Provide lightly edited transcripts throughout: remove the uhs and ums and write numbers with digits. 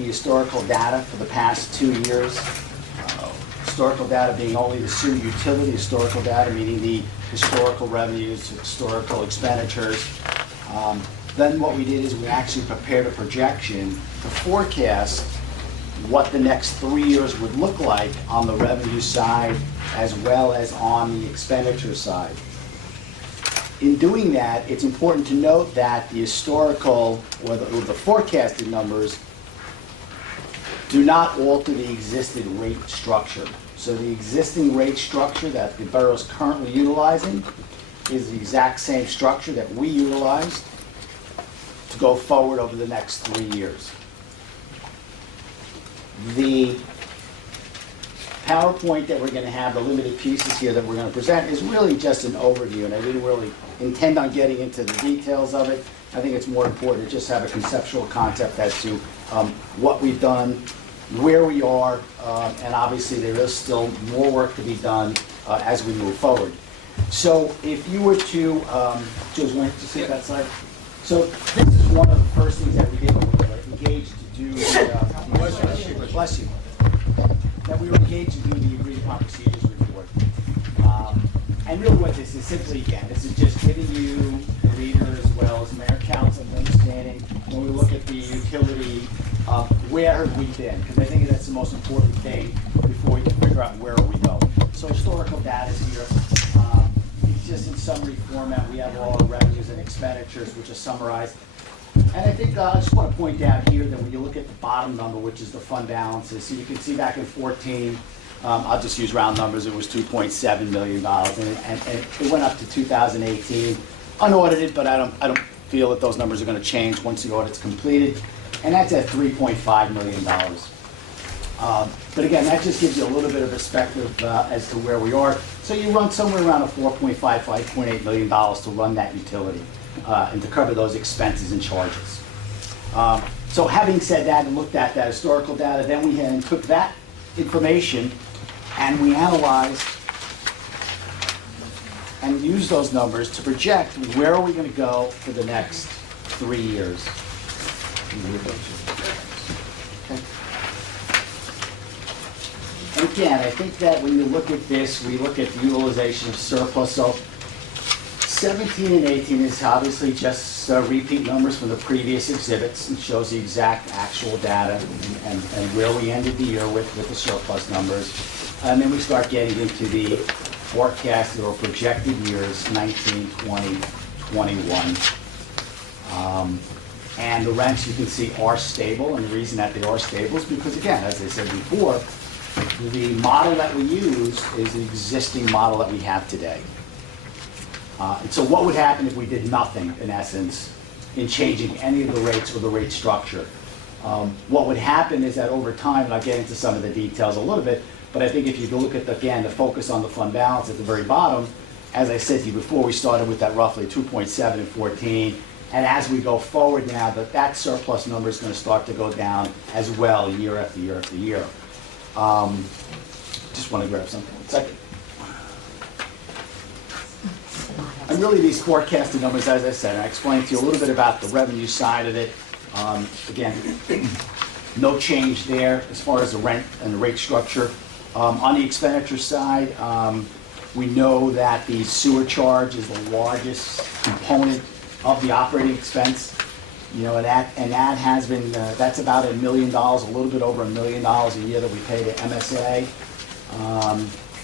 the historical data for the past 2 years. Historical data being only the sewer utility historical data, meaning the historical revenues, historical expenditures. Then what we did is we actually prepared a projection to forecast what the next 3 years would look like on the revenue side as well as on the expenditure side. In doing that, it's important to note that the historical or the forecasted numbers do not alter the existing rate structure. So the existing rate structure that the borough is currently utilizing is the exact same structure that we utilized to go forward over the next 3 years. The PowerPoint that we're going to have, the limited pieces here that we're going to present, is really just an overview, and I didn't really intend on getting into the details of it. I think it's more important to just have a conceptual concept as to what we've done, where we are, and obviously there is still more work to be done as we move forward. So if you were to, Joe's wanting to see that slide. So this is one of the first things that we did when we were engaged to do bless you. That we were engaged to do the agreed upon procedures report. And really what this is simply, again, this is just giving you, the reader as well as mayor, council, an understanding when we look at the utility, where have we been? Because I think that's the most important thing before we can figure out where are we going. So historical data is here. It's just in summary format. We have all our revenues and expenditures, which are summarized. And I think I just want to point out here that when you look at the bottom number, which is the fund balances, so you can see back in 14, I'll just use round numbers, it was $2.7 million, and it went up to 2018, unaudited, but I don't feel that those numbers are going to change once the audit's completed, and that's at $3.5 million. But again, that just gives you a little bit of perspective as to where we are. So you run somewhere around a $5.8 million to run that utility and to cover those expenses and charges. So having said that and looked at that historical data, then we had took that information and we analyzed and used those numbers to project where are we going to go for the next 3 years. Okay. And again, I think that when you look at this, we look at the utilization of surplus. So 17 and 18 is obviously just repeat numbers from the previous exhibits and shows the exact actual data and where we ended the year with the surplus numbers. And then we start getting into the forecasted or projected years, 19, 20, 21. And the rents you can see are stable, and the reason that they are stable is because, again, as I said before, the model that we use is the existing model that we have today. And so what would happen if we did nothing, in essence, in changing any of the rates or the rate structure? What would happen is that over time, and I'll get into some of the details a little bit, but I think if you look at, again, the focus on the fund balance at the very bottom, as I said to you before, we started with that roughly 2.7 in 14, and as we go forward now, that surplus number is going to start to go down as well year after year after year. Just want to grab something. 1 second. And really these forecasted numbers, as I said, I explained to you a little bit about the revenue side of it. Again, no change there as far as the rent and the rate structure. On the expenditure side, we know that the sewer charge is the largest component of the operating expense. You know, and that has been, that's about $1 million, a little bit over $1 million a year that we pay to MSA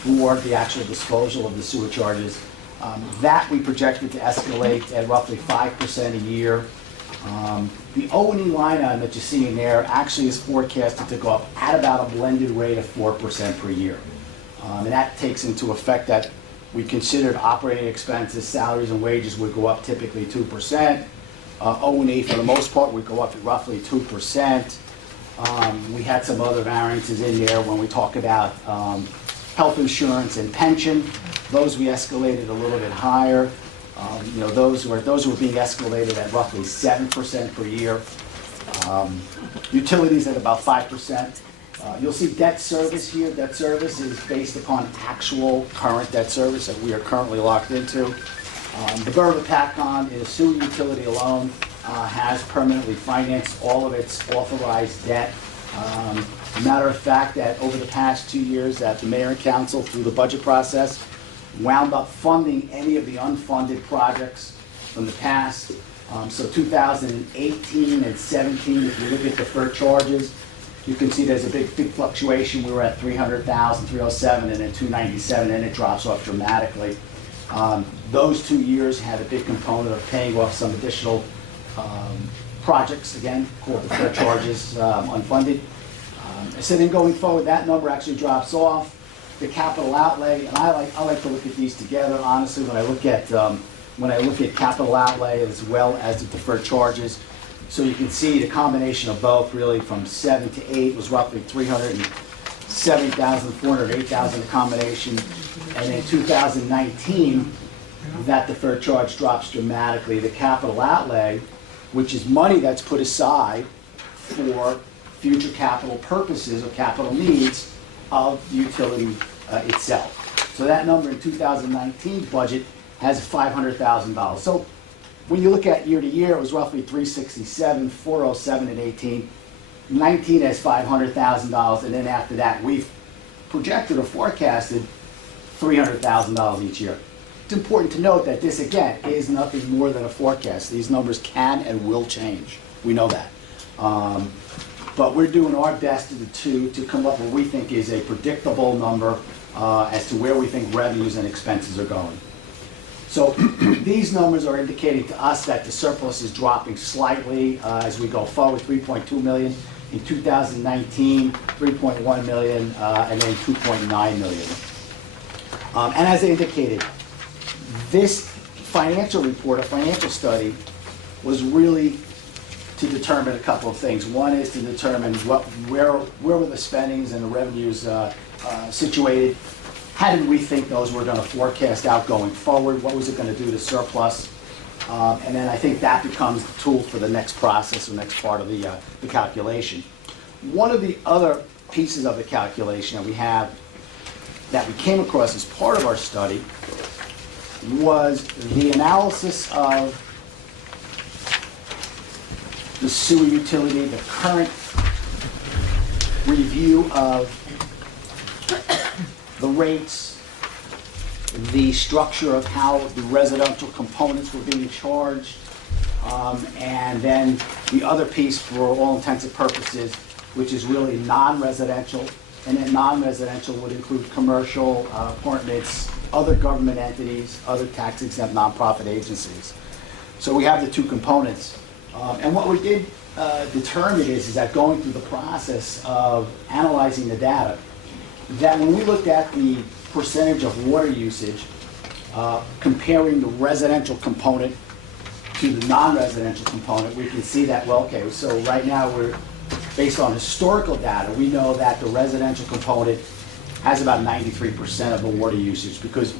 for the actual disposal of the sewer charges. That we projected to escalate at roughly 5% a year. The O&E line item that you see in there actually is forecasted to go up at about a blended rate of 4% per year. And that takes into effect that we considered operating expenses, salaries and wages would go up typically 2%. O&E for the most part would go up at roughly 2%. We had some other variances in there when we talk about health insurance and pension. Those we escalated a little bit higher. You know, those were being escalated at roughly 7% per year. Utilities at about 5%. You'll see debt service here. Debt service is based upon actual current debt service that we are currently locked into. The Borough of Hopatcong is sewer utility alone has permanently financed all of its authorized debt. Matter of fact, that over the past 2 years, that the mayor and council, through the budget process, wound up funding any of the unfunded projects from the past. So 2018 and 17, if you look at deferred charges, you can see there's a big fluctuation. We were at 300,000, 307, and then 297, and it drops off dramatically. Those 2 years had a big component of paying off some additional projects, again, called deferred charges, unfunded. So then going forward, that number actually drops off. The capital outlay, and I like to look at these together, honestly, when I look at capital outlay as well as the deferred charges. So you can see the combination of both, really, from 7 to 8 was roughly 370,000, 408,000 the combination. And in 2019, that deferred charge drops dramatically. The capital outlay, which is money that's put aside for future capital purposes or capital needs of the utility itself. So that number in 2019 budget has $500,000. So when you look at year to year, it was roughly 367, 407 in 18. 19 has $500,000, and then after that, we've projected or forecasted $300,000 each year. It's important to note that this, again, is nothing more than a forecast. These numbers can and will change. We know that. But we're doing our best to come up with what we think is a predictable number as to where we think revenues and expenses are going. So these numbers are indicating to us that the surplus is dropping slightly as we go forward, 3.2 million in 2019, 3.1 million, and then 2.9 million. And as I indicated, this financial report, a financial study, was really to determine a couple of things. One is to determine where were the spendings and the revenues situated. How did we think those were going to forecast out going forward? What was it going to do to surplus? And then I think that becomes the tool for the next process or next part of the calculation. One of the other pieces of the calculation that we have that we came across as part of our study was the analysis of the sewer utility, the current review of the rates, the structure of how the residential components were being charged, and then the other piece for all intents and purposes, which is really non-residential, and then non-residential would include commercial, apartments, other government entities, other tax-exempt nonprofit agencies. So we have the two components. And what we did determine is that going through the process of analyzing the data, that when we looked at the percentage of water usage, comparing the residential component to the non-residential component, we can see that, well, okay, so right now we're, based on historical data, we know that the residential component has about 93% of the water usage, because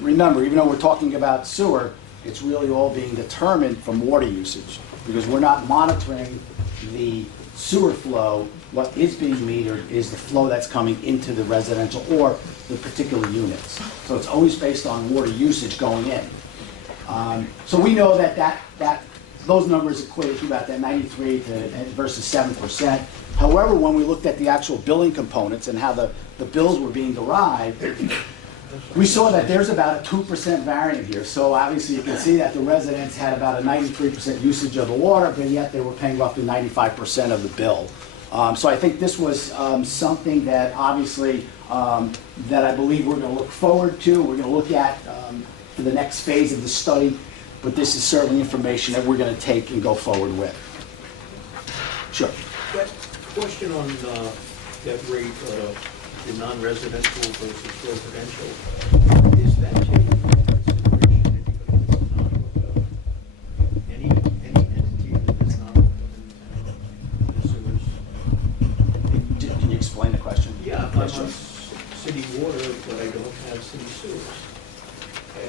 remember, even though we're talking about sewer, it's really all being determined from water usage, because we're not monitoring the sewer flow. What is being metered is the flow that's coming into the residential or the particular units. So it's always based on water usage going in. So we know that those numbers equate to about that 93 versus 7%. However, when we looked at the actual billing components and how the bills were being derived, we saw that there's about a 2% variant here. So obviously you can see that the residents had about a 93% usage of the water, but yet they were paying roughly 95% of the bill. So I think this was something that obviously that I believe we're going to look forward to. We're going to look at for the next phase of the study, but this is certainly information that we're going to take and go forward with. Sure. Question on that rate, the non-residential versus residential. Is that taking into consideration any entity that is not the sewers? Can you explain the question? Yeah, I'm on city water, but I don't have city sewers.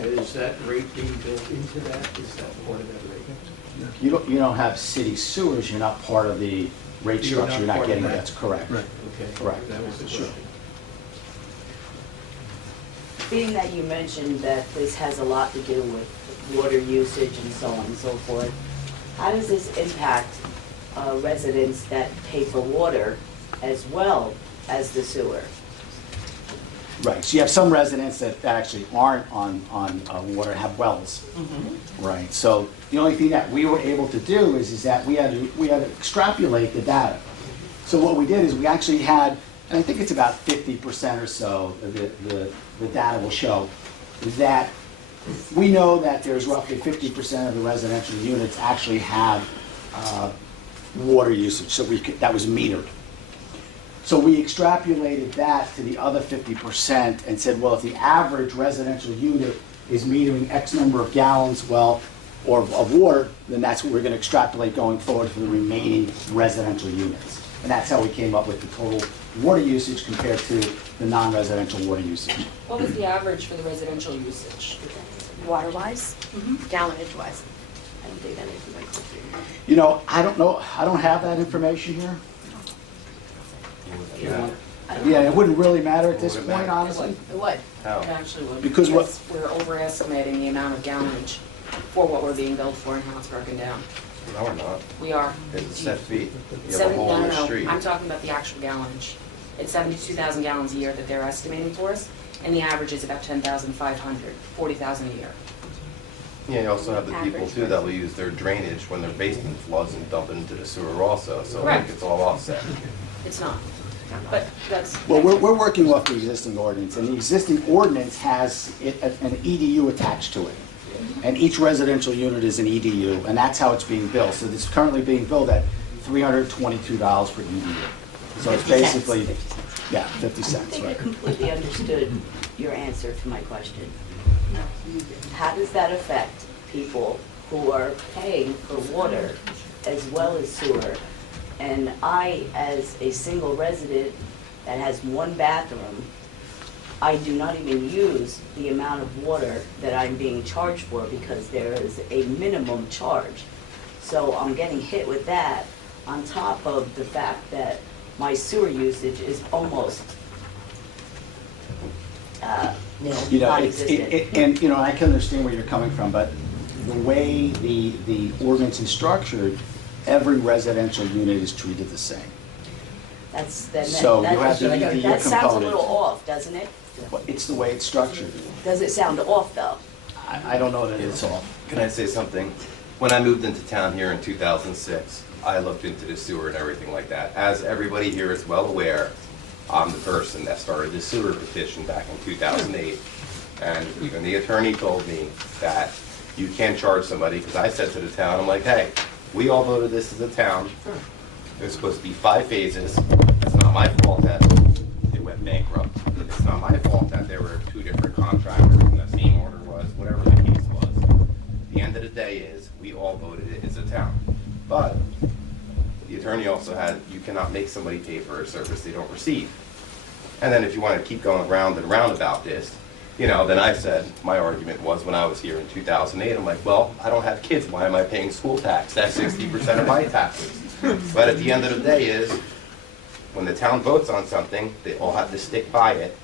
Is that rate being built into that? Is that part of that rate? You don't have city sewers. You're not part of the rate structure. You're not getting that. That's correct. Right. Okay. Correct. That was the question. Being that you mentioned that this has a lot to do with water usage and so on and so forth, How does this impact residents that pay for water as well as the sewer? Right, so you have some residents that actually aren't on water, have wells. Right, so the only thing that we were able to do is that we had to extrapolate the data. So what we did is we actually had, and I think it's about 50% or so, the data will show, that we know that there's roughly 50% of the residential units actually have water usage, so that was metered. So we extrapolated that to the other 50% and said, well, if the average residential unit is metering X number of gallons, well, or of water, then that's what we're going to extrapolate going forward for the remaining residential units. And that's how we came up with the total water usage compared to the non-residential water usage. What was the average for the residential usage? Water-wise? Gallonage-wise? I don't think that information. You know, I don't know, I don't have that information here. Yeah, it wouldn't really matter at this point, honestly. It would. It actually would. Because what- We're overestimating the amount of gallonage for what we're being billed for and how it's broken down. No, we're not. We are. It's set feet. You have a hole in the street. I'm talking about the actual gallonage. It's 72,000 gallons a year that they're estimating for us, and the average is about 10,500, 40,000 a year. Yeah, you also have the people too that will use their drainage when their basement floods and dump it into the sewer also, so like Correct. it's all offset. It's not, but that's. Well, we're working off the existing ordinance, and the existing ordinance has an EDU attached to it. And each residential unit is an EDU, and that's how it's being billed. So it's currently being billed at $322 per EDU. So it's 50 cents. basically, 50 cents. yeah, 50 I cents, think I right? completely understood your answer to my question. How does that affect people who are paying for water as well as sewer? And I, as a single resident that has one bathroom, I do not even use the amount of water that I'm being charged for because there is a minimum charge. So I'm getting hit with that on top of the fact that my sewer usage is almost You know, non-existent. and, you know, I can understand where you're coming from, but the way the ordinance is structured, every residential unit is treated the same. So you have the EDU That sounds a component. little off, doesn't it? But it's the way it's structured. Does it sound off, though? I don't know that it's all. Can I say something? When I moved into town here in 2006, I looked into the sewer and everything like that. As everybody here is well aware, I'm the person that started the sewer petition back in 2008. And even the attorney told me that you can't charge somebody, because I said to the town, I'm like, hey, we all voted this as a town. There's supposed to be 5 phases. It's not my fault that it went bankrupt. It's not my fault that there were 2 different contractors and the same order was, whatever the case was. The end of the day is, we all voted it as a town. But the attorney also had, you cannot make somebody pay for a service they don't receive. And then if you want to keep going round and round about this, you know, then I said, my argument was when I was here in 2008, I'm like, well, I don't have kids, why am I paying school tax? That's 60% of my taxes. But at the end of the day is, when the town votes on something, they all have to stick by it,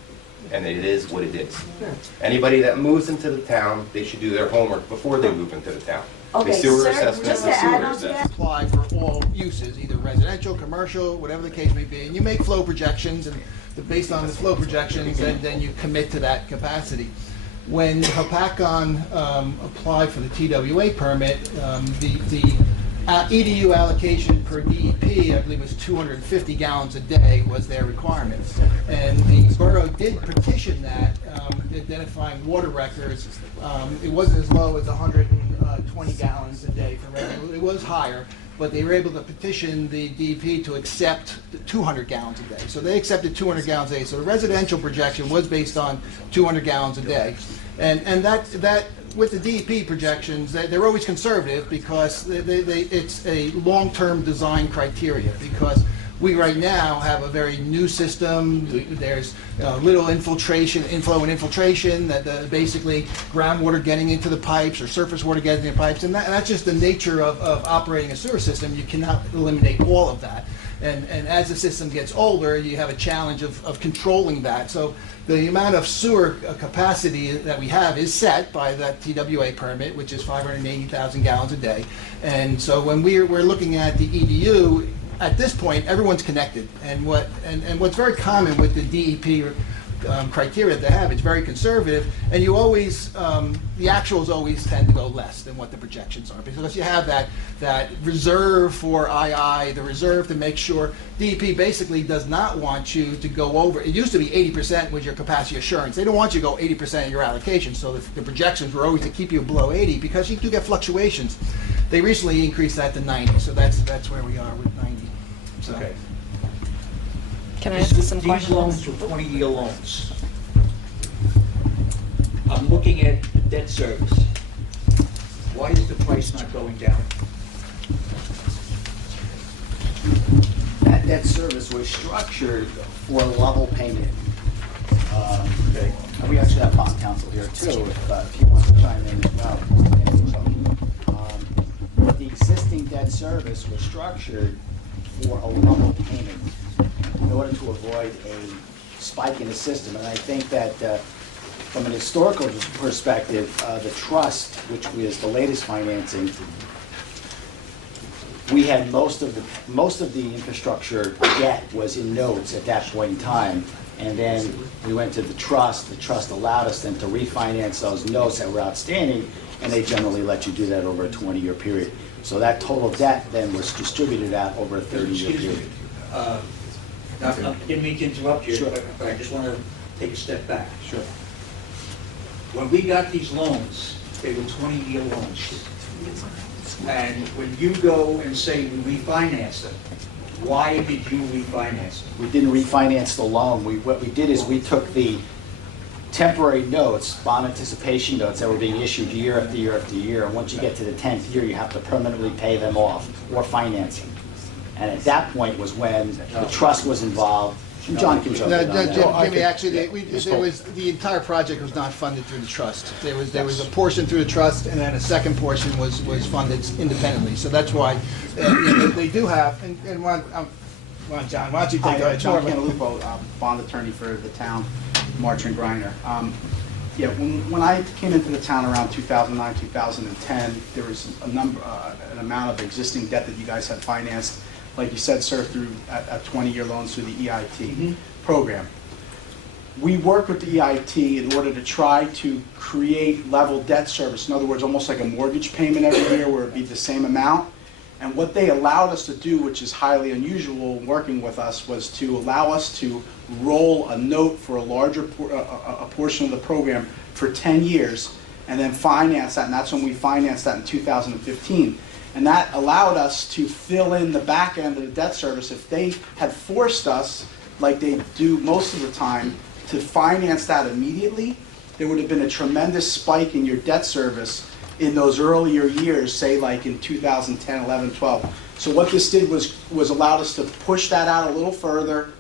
and it is what it is. Anybody that moves into the town, they should do their homework before they move into the town. Okay, The sewer sir, assessment, just the to add sewer on to assessment. that, Apply for all uses, either residential, commercial, whatever the case may be, and you make flow projections, and based on the flow projections, then you commit to that capacity. When Hopatcong applied for the TWA permit, the EDU allocation per DEP, I believe, was 250 gallons a day was their requirement. And the borough did petition that, identifying water records. It wasn't as low as 120 gallons a day for residential. It was higher, but they were able to petition the DEP to accept 200 gallons a day. So they accepted 200 gallons a day. So the residential projection was based on 200 gallons a day. And that with the DEP projections, they're always conservative because it's a long-term design criteria, because we right now have a very new system. There's little inflow and infiltration, that basically groundwater getting into the pipes or surface water getting into the pipes, and that's just the nature of operating a sewer system. You cannot eliminate all of that. And as the system gets older, you have a challenge of controlling that. So the amount of sewer capacity that we have is set by that TWA permit, which is 580,000 gallons a day. And so when we're looking at the EDU, at this point, everyone's connected. And what's very common with the DEP criteria that they have, it's very conservative, and you always, the actuals always tend to go less than what the projections are, because you have that reserve for II, the reserve to make sure. DEP basically does not want you to go over, it used to be 80% was your capacity assurance. They don't want you to go 80% of your allocation, so the projections were always to keep you below 80, because you do get fluctuations. They recently increased that to 90, so that's where we are with 90. So. Okay. Can I ask some These questions? loans were 20-year loans. I'm looking at debt service. Why is the price not going down? That debt service was structured for level payment. Okay. And we actually have bond counsel here too, if you want to chime in as well. The existing debt service was structured for a level payment in order to avoid a spike in the system. And I think that from an historical perspective, the trust, which was the latest financing, we had most of the infrastructure debt was in notes at that point in time. And then we went to the trust. The trust allowed us then to refinance those notes that were outstanding, and they generally let you do that over a 20-year period. So that total debt then was distributed out over a 30-year Excuse period. me. I didn't mean to interrupt you, Sure. but I just want to take a step back. Sure. When we got these loans, they were 20-year loans. And when you go and say we refinance them, why did you refinance them? We didn't refinance the loan. What we did is we took the temporary notes, bond anticipation notes that were being issued year after year after year, and once you get to the 10th year, you have to permanently pay them off or finance them. And at that point was when the trust was involved. And John can jump in on that. Jimmy, actually, the entire project was not funded through the trust. There was a portion through the trust, and then a second portion was funded independently. So that's why they do have, and John, why don't you take Hi, a John tour? Cantalupo, bond attorney for the town, March and Griner. Yeah, when I came into the town around 2009, 2010, there was an amount of existing debt that you guys had financed, like you said, sir, through a 20-year loans through the EIT program. We worked with the EIT in order to try to create level debt service. In other words, almost like a mortgage payment every year where it'd be the same amount. And what they allowed us to do, which is highly unusual working with us, was to allow us to roll a note for a larger a portion of the program for 10 years and then finance that. And that's when we financed that in 2015. And that allowed us to fill in the back end of the debt service. If they had forced us, like they do most of the time, to finance that immediately, there would have been a tremendous spike in your debt service in those earlier years, say like in 2010, 11, 12. So what this did was allowed us to push that out a little further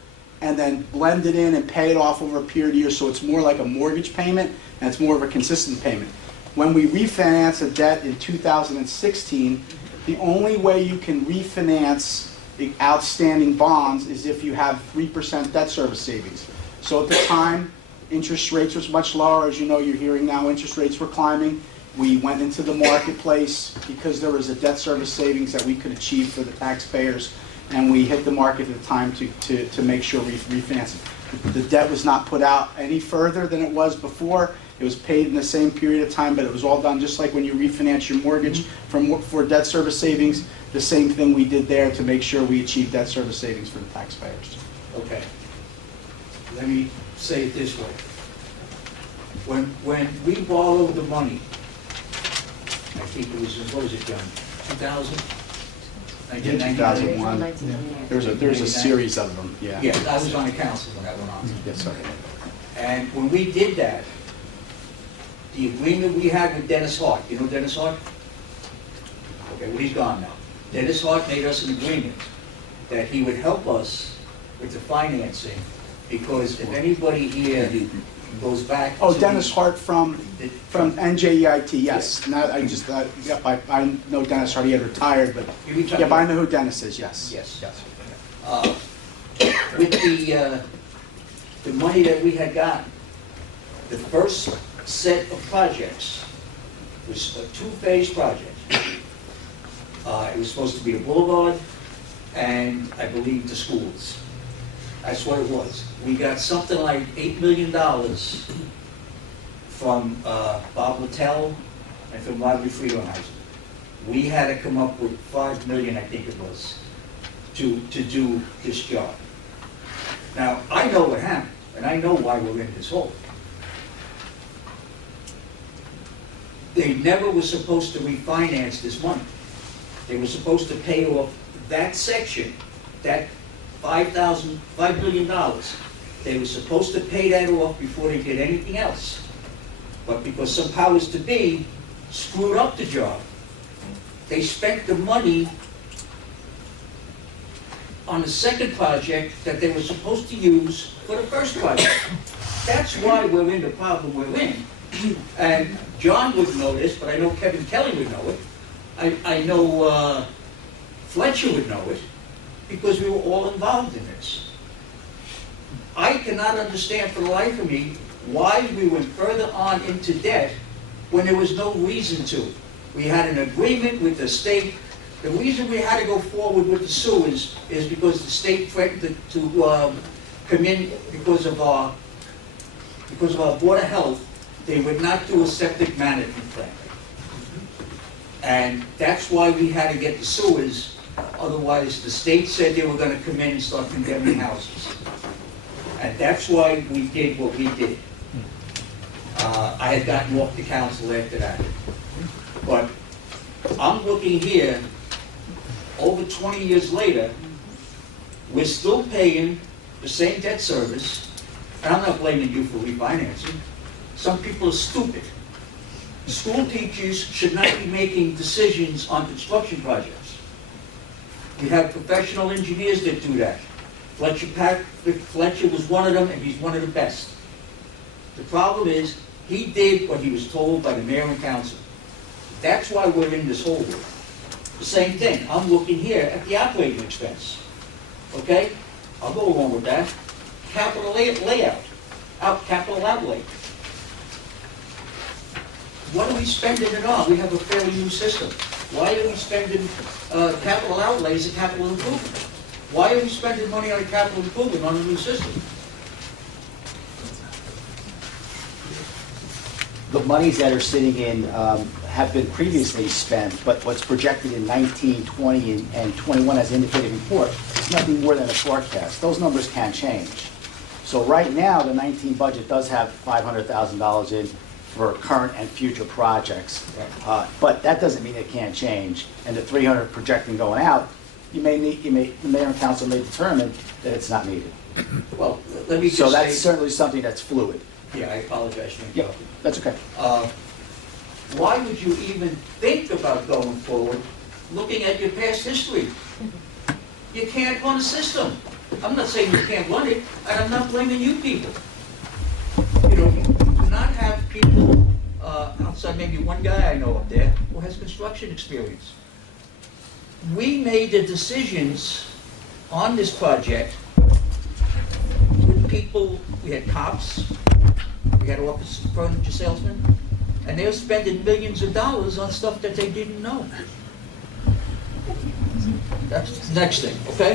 and then blend it in and pay it off over a period of years, so it's more like a mortgage payment and it's more of a consistent payment. When we refinanced a debt in 2016, the only way you can refinance the outstanding bonds is if you have 3% debt service savings. So at the time, interest rates was much lower. As you know, you're hearing now, interest rates were climbing. We went into the marketplace because there was a debt service savings that we could achieve for the taxpayers, and we hit the market at the time to make sure we refinance it. The debt was not put out any further than it was before. It was paid in the same period of time, but it was all done just like when you refinance your mortgage for debt service savings. The same thing we did there to make sure we achieved debt service savings for the taxpayers. Okay. Let me say it this way. When we borrowed the money, I think it was, what was it, John? 2000? In 2001. There's a series of them, yeah. Yeah, I was on the council when that went on. Yes, sir. And when we did that, the agreement we had with Dennis Hart, you know Dennis Hart? Okay, well, he's gone now. Dennis Hart made us an agreement that he would help us with the financing, because if anybody here goes back Oh, to Dennis the- Hart from NJEIT, yes. Now, I just, yep, I know Dennis Hart, he had retired, but, He retired. yeah, but I know who Dennis is, yes. Yes. With the money that we had gotten, the first set of projects was a two-phase project. It was supposed to be a boulevard and I believe the schools. That's what it was. We got something like $8 million from Bob Littell and from Rodney Friedlander. We had to come up with $5 million, I think it was, to do this job. Now, I know what happened, and I know why we're in this hole. They never were supposed to refinance this money. They were supposed to pay off that section, that $5 billion. They were supposed to pay that off before they did anything else. But because some powers to be screwed up the job, they spent the money on the second project that they were supposed to use for the first project. That's why we're in the problem we're in. And John would know this, but I know Kevin Kelly would know it. I know Fletcher would know it, because we were all involved in this. I cannot understand for the life of me why we went further on into debt when there was no reason to. We had an agreement with the state. The reason we had to go forward with the sewers is because the state threatened to come in because of our Board of Health. They would not do a septic management plan. And that's why we had to get the sewers. Otherwise, the state said they were going to come in and start condemning houses. And that's why we did what we did. I had gotten off the council after that. But I'm looking here, over 20 years later, we're still paying the same debt service. And I'm not blaming you for refinancing. Some people are stupid. School teachers should not be making decisions on construction projects. We have professional engineers that do that. Fletcher was one of them, and he's one of the best. The problem is, he did what he was told by the mayor and council. That's why we're in this hole. The same thing, I'm looking here at the operating expense. Okay? I'll go along with that. Capital layout, capital outlay. What are we spending it on? We have a fairly new system. Why are we spending capital outlays and capital improvement? Why are we spending money on a capital improvement on a new system? The monies that are sitting in have been previously spent, but what's projected in 19, 20, and 21 as indicated before is nothing more than a forecast. Those numbers can change. So right now, the 19 budget does have $500,000 in for current and future projects. But that doesn't mean it can't change. And the 300 projecting going out, the mayor and council may determine that it's not needed. Well, let me just So that's say, certainly something that's fluid. yeah, I apologize for Yeah, interrupting. that's okay. Why would you even think about going forward, looking at your past history? You can't run a system. I'm not saying you can't run it, and I'm not blaming you people. You know, you do not have people, outside maybe one guy I know up there, who has construction experience. We made the decisions on this project with people, we had cops, we had office furniture salesmen, and they were spending millions of dollars on stuff that they didn't know. That's the next thing, okay?